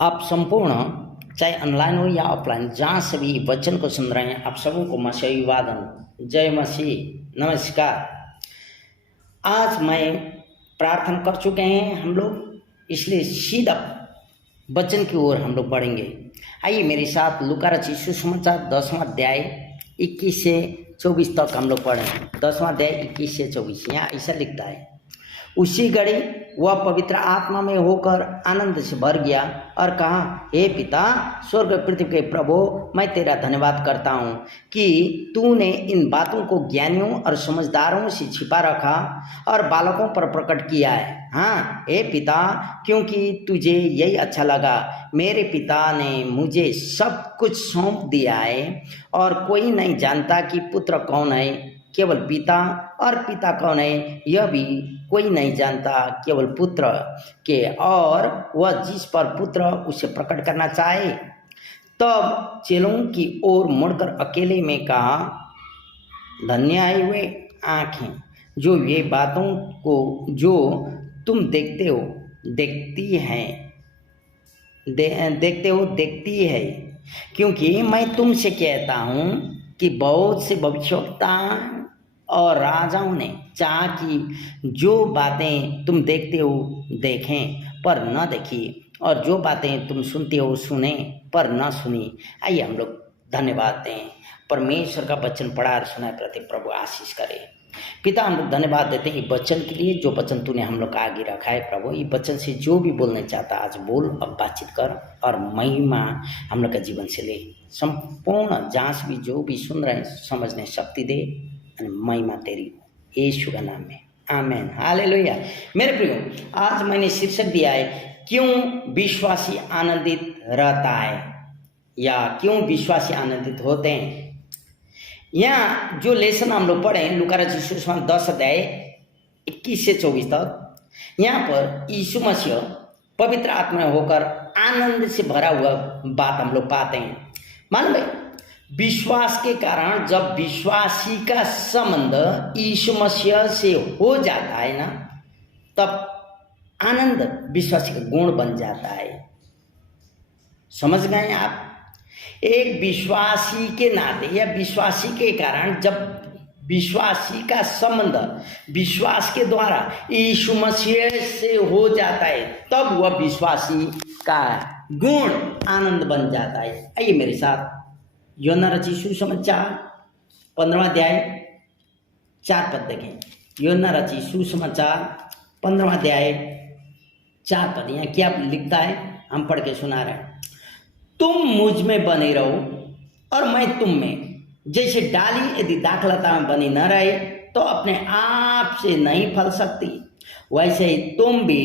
आप संपूर्ण चाहे ऑनलाइन हो या ऑफलाइन जहाँ से भी वचन को सुन रहे हैं, आप सबों को मसीह अभिवादन, जय मसीह, नमस्कार। आज मैं प्रार्थना कर चुके हैं हम लोग, इसलिए सीधा वचन की ओर हम लोग बढ़ेंगे। आइए मेरे साथ लूका रचित सुसमाचार 10वां अध्याय 21 से 24 तक हम लोग पढ़ें। 10वां अध्याय 21 से 24 यहाँ ऐसा लिखता है, उसी घड़ी वह पवित्र आत्मा में होकर आनंद से भर गया और कहा, हे पिता स्वर्ग पृथ्वी के प्रभु, मैं तेरा धन्यवाद करता हूँ कि तूने इन बातों को ज्ञानियों और समझदारों से छिपा रखा और बालकों पर प्रकट किया है। हाँ हे पिता, क्योंकि तुझे यही अच्छा लगा। मेरे पिता ने मुझे सब कुछ सौंप दिया है और कोई नहीं जानता कि पुत्र कौन है, केवल पिता, और पिता कौन है यह भी कोई नहीं जानता, केवल पुत्र के, और वह जिस पर पुत्र उसे प्रकट करना चाहे। तब चेलों की ओर मुड़कर अकेले में कहा, धन्य है वे आँखें जो ये बातों को जो तुम देखते हो देखती है, क्योंकि मैं तुमसे कहता हूँ कि बहुत से भविष्यवक्ता और राजाओं ने चाहा कि जो बातें तुम देखते हो देखें पर न देखी, और जो बातें तुम सुनते हो सुने पर न सुनी। आइए हम लोग धन्यवाद दें। परमेश्वर का वचन पढ़ा और सुना प्रति प्रभु आशीष करे। पिता, हम लोग धन्यवाद देते हैं वचन के लिए, जो वचन तूने हम लोग का आगे रखा है प्रभु। ये वचन से जो भी बोलना चाहता आज बोल, अब बातचीत कर और महिमा हम लोग का जीवन से ले। संपूर्ण जहाँ से भी जो भी सुन रहे हैं समझने शक्ति दे, महिमा तेरी यीशु का नाम में, आमीन, हालेलुया। मेरे प्रियो, आज मैंने शीर्षक दिया है, क्यों विश्वासी आनंदित रहता है, या क्यों विश्वासी आनंदित होते हैं। यहाँ जो लेसन हम लोग पढ़े लूका रचित सुसमाचार 10 अध्याय 21 से 24 तक, यहाँ पर यीशु मसीह पवित्र आत्मा में होकर आनंद से भरा हुआ बात हम लोग पाते हैं। मालूम है, विश्वास के कारण जब विश्वासी का संबंध यीशु मसीह से हो जाता है ना, तब आनंद विश्वासी का गुण बन जाता है। समझ गए आप? एक विश्वासी के नाते या विश्वासी के कारण जब विश्वासी का संबंध विश्वास के द्वारा यीशु मसीह से हो जाता है, तब वह विश्वासी का गुण आनंद बन जाता है। आइए मेरे साथ यूहन्ना रचित सुसमाचार 15वां अध्याय 4 पद देखें। यूहन्ना रचित सुसमाचार 15वां अध्याय 4 पद, यहाँ क्या लिखता है हम पढ़ के सुना रहे हैं। तुम मुझ में बने रहो और मैं तुम में, जैसे डाली यदि दाखलता में बनी न रहे तो अपने आप से नहीं फल सकती, वैसे ही तुम भी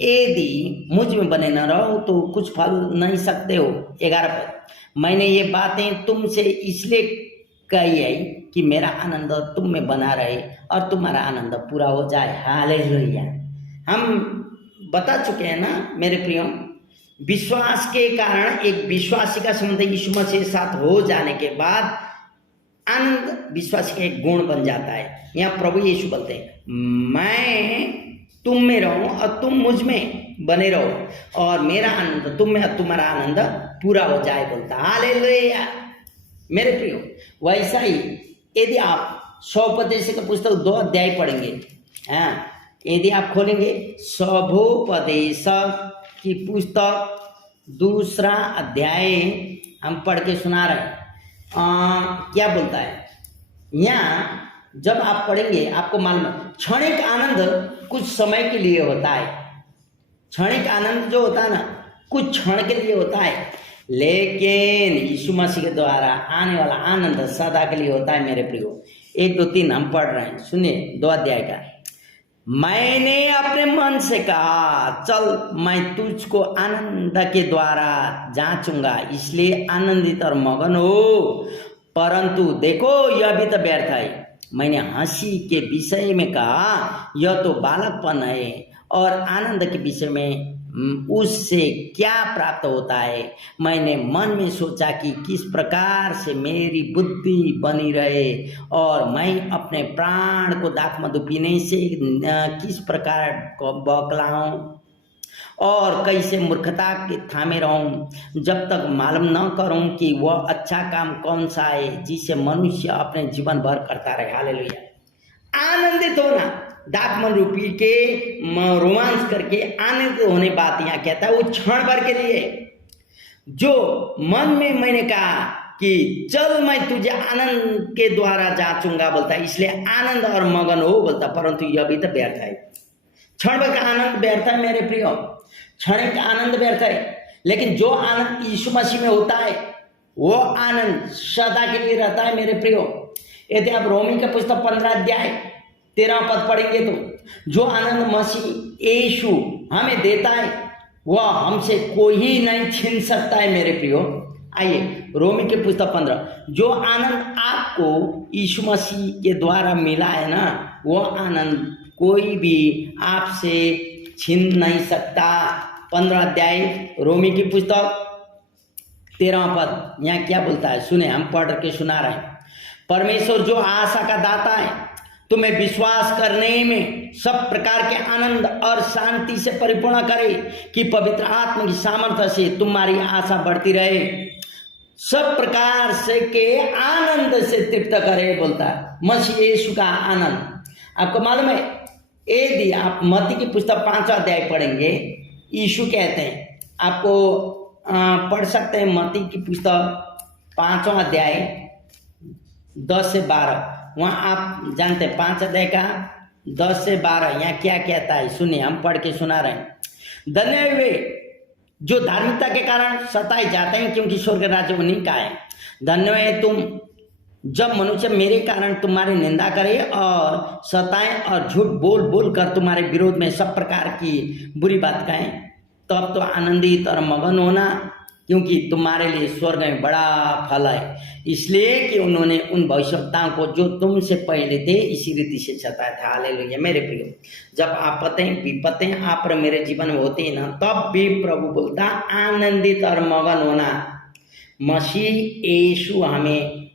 यदि मुझ में बने न रहो तो कुछ फल नहीं सकते हो। 11 पद, मैंने ये बातें तुमसे इसलिए कही है कि मेरा आनंद तुम में बना रहे और तुम्हारा आनंद पूरा हो जाए। हालेलुया। हम बता चुके हैं ना मेरे प्रियो, विश्वास के कारण एक विश्वासी का संबंध यीशु मसीह के साथ हो जाने के बाद आनंद विश्वासी का एक गुण बन जाता है। यहाँ प्रभु यीशु बोलते हैं, मैं तुम में रहूं और तुम मुझ में बने रहो और मेरा आनंद तुम में और तुम्हारा आनंद पूरा हो जाए, बोलता। हालेलुया। मेरे प्रियो, वैसा ही यदि आप स्वोपदेश का पुस्तक 2 अध्याय पढ़ेंगे, हाँ, यदि आप खोलेंगे स्वोपदेश की पुस्तक 2 अध्याय हम पढ़ के सुना रहे हैं। क्या बोलता है यहाँ? जब आप पढ़ेंगे आपको मालूम है, क्षणिक आनंद कुछ समय के लिए होता है। क्षणिक आनंद जो होता है ना, कुछ क्षण के लिए होता है, लेकिन यीशु मसीह के द्वारा आने वाला आनंद सदा के लिए होता है। मेरे प्रियो, 1, 2, 3 हम पढ़ रहे हैं, सुनिए 2 अध्याय का। मैंने अपने मन से कहा, चल मैं तुझको आनंद के द्वारा जांचूंगा, इसलिए आनंदित और मगन हो, परंतु देखो यह भी तो व्यर्थ है। मैंने हंसी के विषय में कहा, यह तो बालकपन है, और आनंद के विषय में उससे क्या प्राप्त होता है। मैंने मन में सोचा कि किस प्रकार से मेरी बुद्धि बनी रहे और मैं अपने प्राण को दाखमधु पीने से किस प्रकार बौखलाऊं, और कैसे मूर्खता के थामे रहूं जब तक मालूम न करूं कि वह अच्छा काम कौन सा है जिसे मनुष्य अपने जीवन भर करता रहे। हालेलुया। आनंदित होना, दाखमन रूपी के रोमांस करके आनंदित होने बात यहाँ कहता है, वो क्षण भर के लिए। जो मन में मैंने कहा कि चल मैं तुझे आनंद के द्वारा जांचूंगा बोलता है, इसलिए आनंद और मगन हो बोलता, परंतु यह भी तो व्यर्थ है। क्षण भर का आनंद व्यर्थ है मेरे प्रियो, क्षण का आनंद व्यर्थ है। लेकिन जो आनंद यीशु मसीह में होता है वो आनंद सदा के लिए रहता है मेरे प्रियो। यदि आप रोमी का पुस्तक 15 अध्याय 13 पद पढ़ेंगे तो जो आनंद मसीह यीशु हमें देता है वह हमसे कोई नहीं छीन सकता है मेरे प्रियो। आइए रोमी के पुस्तक 15, जो आनंद आपको यीशु मसीह के द्वारा मिला है ना, वो आनंद कोई भी आपसे छीन नहीं सकता। 15 अध्याय रोमी की पुस्तक 13 पद यहाँ क्या बोलता है, सुने, हम पढ़ के सुना रहे हैं। परमेश्वर जो आशा का दाता है तुम्हें विश्वास करने में सब प्रकार के आनंद और शांति से परिपूर्ण करे कि पवित्र आत्मा की सामर्थ्य से तुम्हारी आशा बढ़ती रहे, सब प्रकार से के आनंद से तृप्त करे बोलता है। मसीह यीशु का आनंद आपको मालूम है। यदि आप मत्ती की पुस्तक 5 अध्याय पढ़ेंगे, यीशु कहते हैं, आपको पढ़ सकते हैं मत्ती की पुस्तक 5 अध्याय 10 से 12, वहाँ आप जानते हैं 5 अध्याय का 10 से 12 यहाँ क्या कहता है, सुनिए, हम पढ़ के सुना रहे हैं। धन्य वे जो धार्मिकता के कारण सताए जाते हैं क्योंकि स्वर्ग राज्य उन्हीं का है। धन्य है तुम जब मनुष्य मेरे कारण तुम्हारी निंदा करे और सताएं और झूठ बोल बोल कर तुम्हारे विरोध में सब प्रकार की बुरी बात कहें, तब तो आनंदित और मगन होना, क्योंकि तुम्हारे लिए स्वर्ग में बड़ा फल है, इसलिए कि उन्होंने उन भविष्यवक्ताओं को जो तुमसे पहले थे इसी रीति से सताया था। हालेलुया। मेरे प्रियो, जब आपत्तें विपत्तें आप पर मेरे जीवन में होती है ना, तब भी प्रभु बोलता आनंदित और मगन होना। मसीह यीशु हमें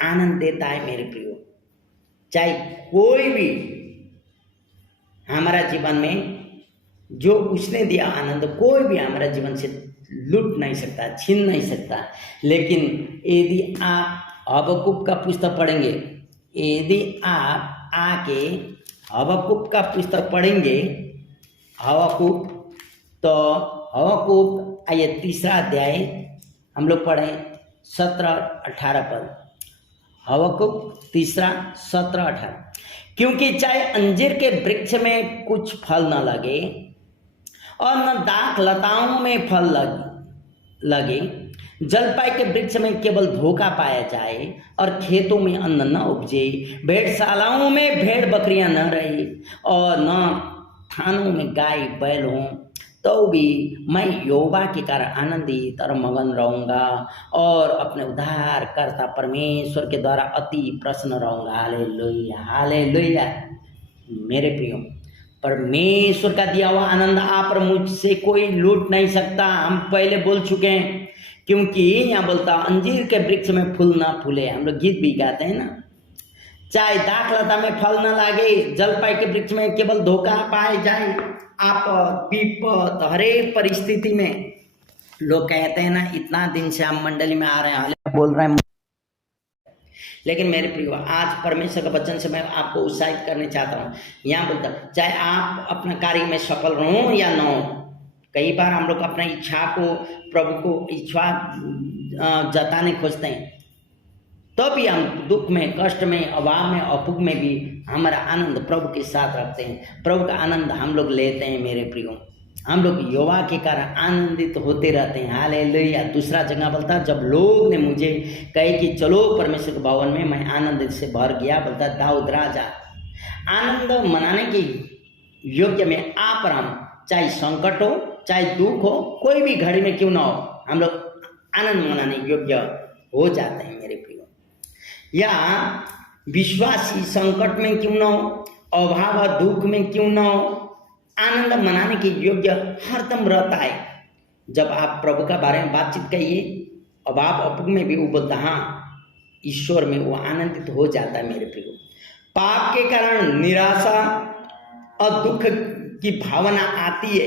आनंद देता है मेरे प्रियो। चाहे कोई भी हमारा जीवन में जो उसने दिया आनंद कोई भी हमारा जीवन से लूट नहीं सकता, छीन नहीं सकता। लेकिन यदि आप हबक्कुक का पुस्तक पढ़ेंगे, यदि आप आके हबक्कुक का पुस्तक पढ़ेंगे, हबक्कुक, तो हबक्कुक आइए 3 अध्याय हम लोग पढ़ें 17-18 पद। हबक्कुक 3 17-18। क्योंकि चाहे अंजीर के वृक्ष में कुछ फल न लगे और न दाख लताओं में फल लगे, जलपाई के वृक्ष में केवल धोखा पाया जाए और खेतों में अन्न न उपजे, भेड़शालाओं में भेड़ बकरियां न रहे और न थानों में गाय बैल हों, तो भी मैं यहोवा के कारण आनंदित और मगन रहूंगा और अपने उद्धारकर्ता परमेश्वर के द्वारा अति प्रसन्न रहूंगा। Hallelujah, hallelujah. मेरे प्रियो, परमेश्वर का दिया हुआ आनंद आप और मुझसे कोई लूट नहीं सकता। हम पहले बोल चुके हैं, क्योंकि यहाँ बोलता अंजीर के वृक्ष में फूल ना फूले, हम लोग गीत भी गाते हैं ना। चाहे दाख लता में फल न लागे, जलपाई के वृक्ष में केवल धोखा पाए जाए, आपद विपद हरेक परिस्थिति में। लोग कहते हैं ना, इतना दिन से हम मंडली में आ रहे हैं, बोल रहे हैं, लेकिन मेरे प्रियो, आज परमेश्वर का वचन से मैं आपको उत्साहित करने चाहता हूँ। यहाँ बोलता चाहे आप अपना कार्य में सफल रहो या न हो, कई बार हम लोग अपना इच्छा को, प्रभु को इच्छा जताने खोजते हैं, तो भी हम दुख में, कष्ट में, अभाव में, अपुग में भी हमारा आनंद प्रभु के साथ रखते हैं। प्रभु का आनंद हम लोग लेते हैं मेरे प्रियो। हम लोग यहोवा के कारण आनंदित होते रहते हैं। हालेलुया। दूसरा जगह बोलता, जब लोग ने मुझे कहे कि चलो परमेश्वर के भवन में, मैं आनंद से भर गया। बोलता दाऊद राजा, आनंद मनाने के योग्य में आप और हम, चाहे संकट हो, चाहे दुख हो, कोई भी घड़ी में क्यों ना हो, हम लोग आनंद मनाने योग्य हो जाते हैं मेरे प्रियो। या विश्वासी संकट में क्यों ना हो, अभाव और दुख में क्यों ना हो, आनंद मनाने के योग्य हरदम रहता है। जब आप प्रभु का बारे में बातचीत कहिए, अभाव अपुग में भी वो बोलता हाँ, ईश्वर में वो आनंदित हो जाता है मेरे प्रियो। पाप के कारण निराशा और दुख की भावना आती है,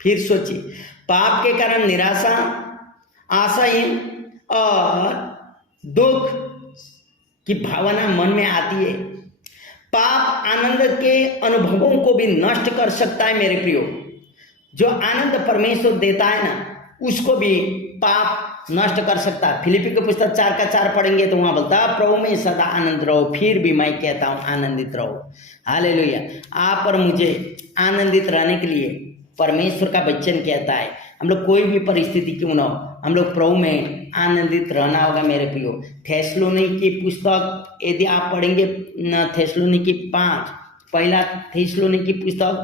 फिर सोचिए, पाप के कारण निराशा, आशाहीन और दुख की भावना मन में आती है। पाप आनंद के अनुभवों को भी नष्ट कर सकता है मेरे प्रियो। जो आनंद परमेश्वर देता है ना, उसको भी पाप नष्ट कर सकता है। फिलिपी की पुस्तक 4:4 पढ़ेंगे तो वहां बोलता है, प्रभु में सदा आनंद रहो, फिर भी मैं कहता हूं आनंदित रहो। हालेलुया। आप और मुझे आनंदित रहने के लिए परमेश्वर का वचन कहता है, हम लोग कोई भी परिस्थिति क्यों ना हो, हम लोग प्रभु में आनंदित रहना होगा मेरे प्रियो। थेसलोनिकी की पुस्तक यदि आप पढ़ेंगे, थेसलोनिकी 5, पहला थेसलोनिकी की पुस्तक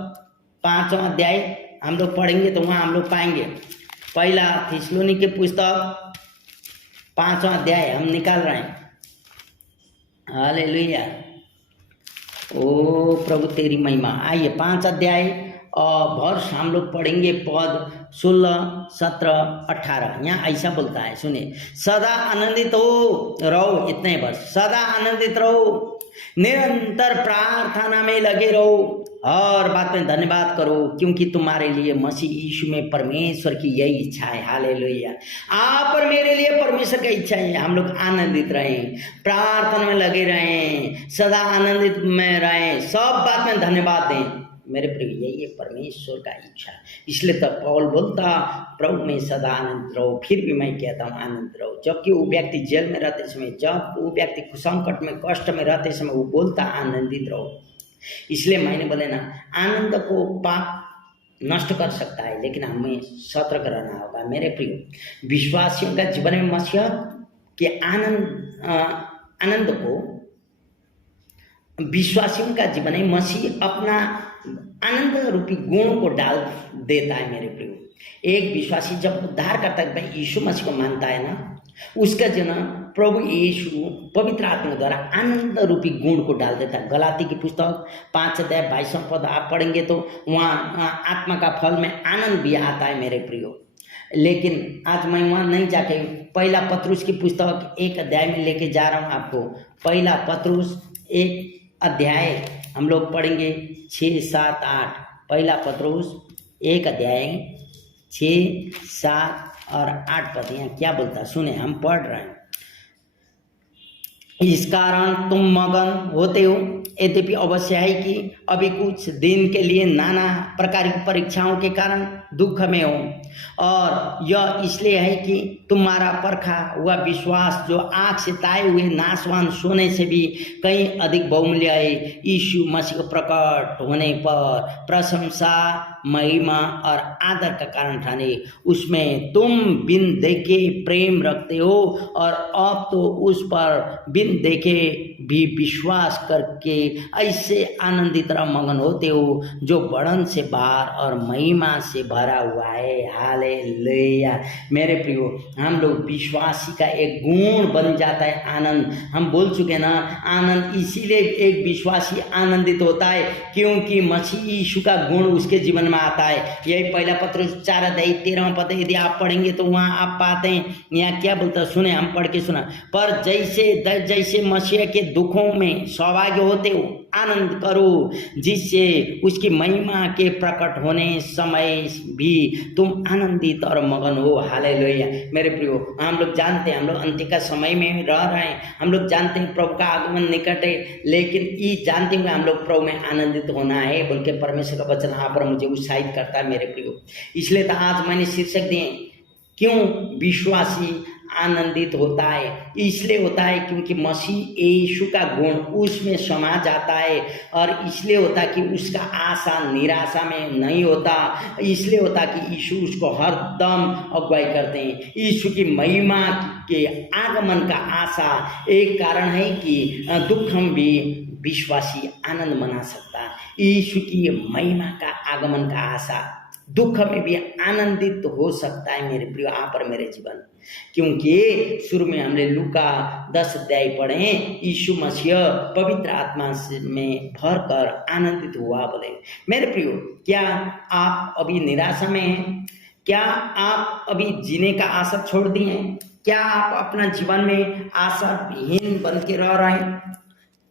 5वां अध्याय हम लोग पढ़ेंगे तो वहाँ हम लोग पाएंगे। पहला थेसलोनिकी की पुस्तक 5वां अध्याय हम निकाल रहे हैं। हालेलुया। ओ प्रभु तेरी महिमा। आइए 5 अध्याय और वर्ष हम लोग पढ़ेंगे, पद 16, 17, 18। यहाँ ऐसा बोलता है, सुनिए, सदा आनंदित हो रहो, इतने वर्ष सदा आनंदित रहो, निरंतर प्रार्थना में लगे रहो, और बात में धन्यवाद करो, क्योंकि तुम्हारे लिए मसीह यीशु में परमेश्वर की यही इच्छा है। हालेलुया। आप और मेरे लिए परमेश्वर की इच्छा है हम लोग आनंदित रहें, प्रार्थना में लगे रहें, सदा आनंदित में रहें, सब बात में धन्यवाद दें मेरे प्रिय। यही है परमेश्वर का इच्छा। इसलिए तब पौल बोलता, प्रभु में सदा आनंद रहो, फिर भी मैं कहता हूँ आनंद रहो। जबकि वो व्यक्ति जेल में रहते समय, जब वो व्यक्ति संकट में कष्ट में रहते समय वो बोलता आनंदित रहो। इसलिए मैंने बोले ना, आनंद को पाप नष्ट कर सकता है, लेकिन हमें सतर्क रहना होगा मेरे प्रिय। विश्वासियों का जीवन में मसीह के आनंद को, विश्वासियों का जीवन में मसीह अपना आनंद रूपी गुण को डाल देता है मेरे प्रिय। एक विश्वासी जब उद्धारकर्ता यीशु मसीह को मानता है ना, उसका जन्म प्रभु यीशु पवित्र आत्मा द्वारा आनंद रूपी गुण को डाल देता है। गलाती की पुस्तक 5 अध्याय 22वां पद आप पढ़ेंगे तो वहाँ आत्मा का फल में आनंद भी आता है मेरे प्रियो। लेकिन आज मैं वहाँ नहीं जाके पहला पत्रुस की पुस्तक 1 अध्याय में लेके जा रहा हूँ आपको। पहला पत्रुस 1 अध्याय हम लोग पढ़ेंगे 6, 7, 8। पहला पत्रुस 1 अध्याय 6, 7 और 8 पद यहाँ क्या बोलता है, सुने, हम पढ़ रहे हैं। इस कारण तुम मगन होते हो, यद्यपि अवश्य है कि अभी कुछ दिन के लिए नाना प्रकार की परीक्षाओं के कारण दुख में हो, और यह इसलिए है कि तुम्हारा परखा हुआ विश्वास, जो आग से ताए हुए नाशवान सोने से भी कहीं अधिक बहुमूल्य है, यीशु मसीह को प्रकट होने पर प्रशंसा, महिमा और आदर का कारण ठहरे। उसमें तुम बिन देखे प्रेम रखते हो, और अब तो उस पर बिन देखे भी विश्वास करके ऐसे आनंदित तरह मगन होते हो, जो बढ़न से बाहर और महिमा से भरा हुआ है। हालेलुया। मेरे प्रियो, हम लोग विश्वासी का एक गुण बन जाता है आनंद। हम बोल चुके ना, आनंद इसीलिए एक विश्वासी आनंदित होता है क्योंकि मसीह यीशु का गुण उसके जीवन में आता है। यही पहला पत्रुस 4 अध्याय 13वां पद यदि आप पढ़ेंगे तो वहाँ आप पाते हैं, यहाँ क्या बोलता है, सुने, हम पढ़ के सुना। पर जैसे मसीह के दुखों में सौभाग्य होते हो, आनंद करो, जिससे उसकी महिमा के प्रकट होने समय भी तुम आनंदित और मगन हो। हालेलुया। मेरे प्रियो, हम लोग जानते हैं हम लोग अंत्य का समय में रह रहे हैं, हम लोग जानते हैं प्रभु का आगमन निकट है, लेकिन ये जानते हुए हम लोग प्रभु में आनंदित होना है बोल के परमेश्वर का वचन यहाँ पर मुझे उत्साहित करता है मेरे प्रियो। इसलिए तो आज मैंने शीर्षक दिए, क्यों विश्वासी आनंदित होता है। इसलिए होता है क्योंकि मसीह यीशु का गुण उसमें समा जाता है, और इसलिए होता कि उसका आशा निराशा में नहीं होता। इसलिए होता कि यीशु उसको हर दम अगुवाई करते हैं। यीशु की महिमा के आगमन का आशा एक कारण है कि दुख हम भी विश्वासी आनंद मना सकता है। यीशु की महिमा का आगमन का आशा दुख में भी आनंदित हो सकता है मेरे प्रिय, आप और मेरे जीवन। क्योंकि शुरू में हमने लूका 10 अध्याय पढ़े, यीशु मसीह पवित्र आत्मा में भर कर आनंदित हुआ बोले। मेरे प्रियो, क्या आप अभी निराशा में हैं? क्या आप अभी जीने का आशा छोड़ दिए हैं? क्या आप अपना जीवन में आशाहीन बन के रह रहे हैं?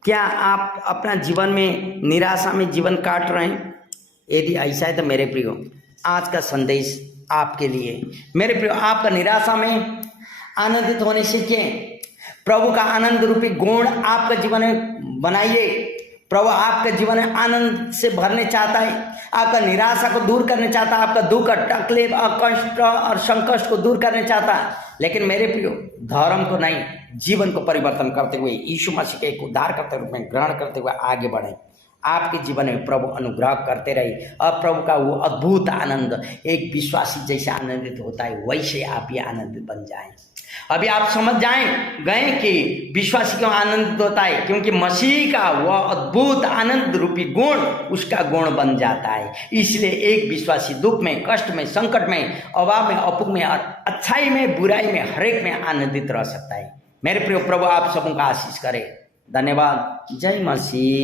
क्या आप अपना जीवन में निराशा में जीवन काट रहे हैं? यदि ऐसा है तो मेरे प्रियो, आज का संदेश आपके लिए। मेरे प्रिय, आपका निराशा में आनंदित होने सीखें। प्रभु का आनंद रूपी गुण आपका जीवन में बनाइए। प्रभु आपका जीवन में आनंद से भरने चाहता है, आपका निराशा को दूर करने चाहता है, आपका दुख, तकलीफ और कष्ट और संकट को दूर करने चाहता है। लेकिन मेरे प्रियो, धर्म को नहीं, जीवन को परिवर्तन करते हुए यीशु मसीह के एक उद्धारकर्ता रूप में ग्रहण करते हुए आगे बढ़ें। आपके जीवन में प्रभु अनुग्रह करते रहे और प्रभु का वो अद्भुत आनंद एक विश्वासी जैसे आनंदित होता है वैसे आप भी आनंदित बन जाएं। अभी आप समझ गए कि विश्वासी क्यों आनंदित होता है, क्योंकि मसीह का वह अद्भुत आनंद रूपी गुण उसका गुण बन जाता है। इसलिए एक विश्वासी दुख में, कष्ट में, संकट में, अभाव में, अपुग में और अच्छाई में, बुराई में, हरेक में आनंदित रह सकता है। मेरे प्रिय, प्रभु आप सबों का आशीष करे। धन्यवाद। जय मसीह।